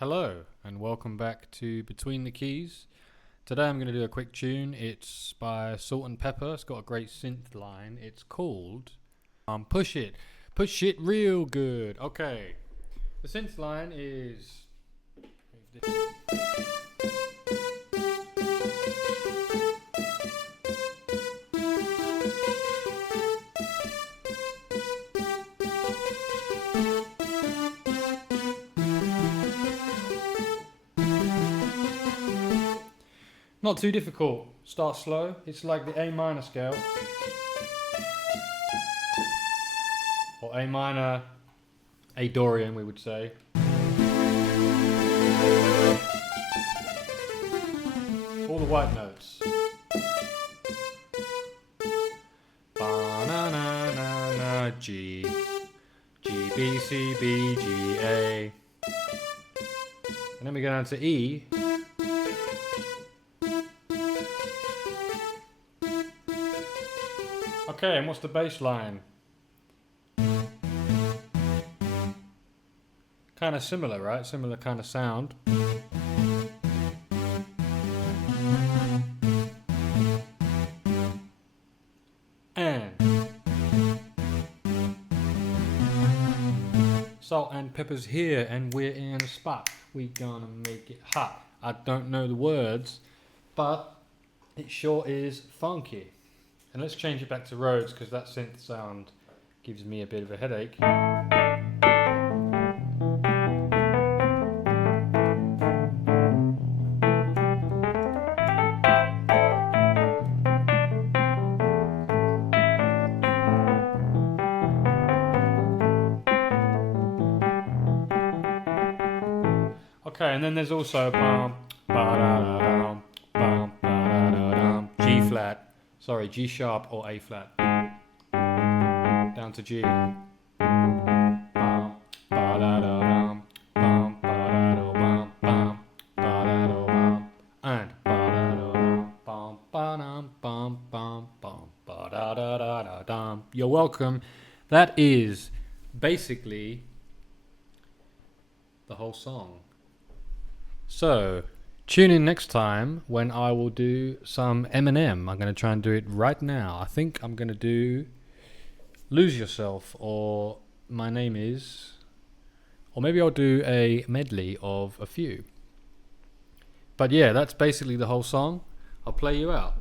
Hello and welcome back to Between the Keys. Today I'm going to do a quick tune. It's by Salt and Pepper. It's got a great synth line. It's called Push It Real Good. Okay, the synth line is not too difficult. Start slow. It's like the A minor scale. Or A minor, A Dorian we would say. All the white notes. Ba-na-na-na-na, G, G, B, C, B, G, A. And then we go down to E. Okay, and what's the bass line? Kind of similar, right? Similar kind of sound. And Salt and Pepper's here, and we're in a spot. We gonna make it hot. I don't know the words, but it sure is funky. And let's change it back to Rhodes because that synth sound gives me a bit of a headache. Okay, and then there's also G flat. Sorry, G sharp or A flat. Down to G. And you're welcome. That is basically the whole song. So tune in next time when I will do some Eminem. I'm going to try and do it right now. I think I'm going to do Lose Yourself or My Name Is, or maybe I'll do a medley of a few. But yeah, that's basically the whole song. I'll play you out.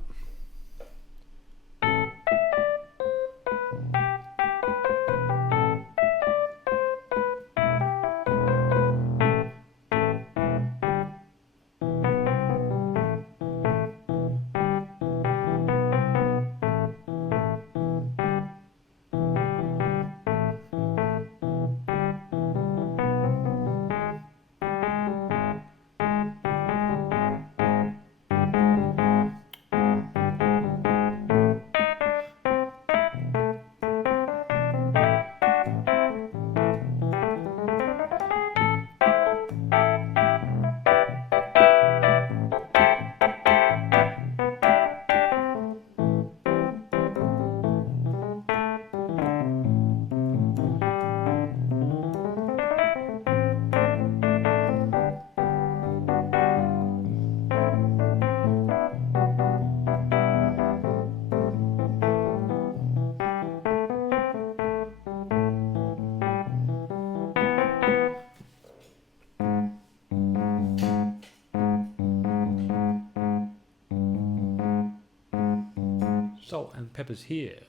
Salt and Pepper's here.